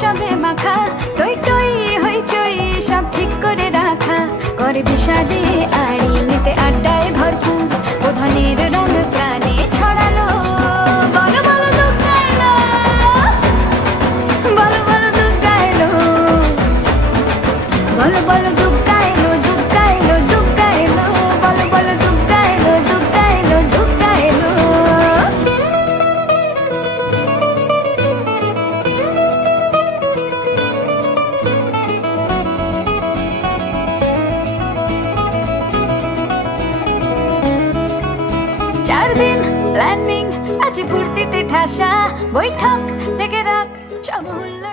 সবে মাখা, টই টই হইচই সব ঠিক করে রাখা, করে বিষাদে আড়ি নিতে আড্ডায় ভরপুর, বোধনের রং প্রাণে ছড়ালো। বলো বলো দুগ্গা এলো, বলো বলো দুগ্গা এলো, বলো বলো দুগ্গা এলো, দুগ্গা এলো, দুগ্গা এলো, বলো বলো দুগ্গা এলো, দুগ্গা এলো, দুগ্গা এলো। 4 দিন প্ল্যানিং, আজ ফুর্তিতে ঠাসা, বৈঠক থেকে রাখ সব হুল্লোড়ে।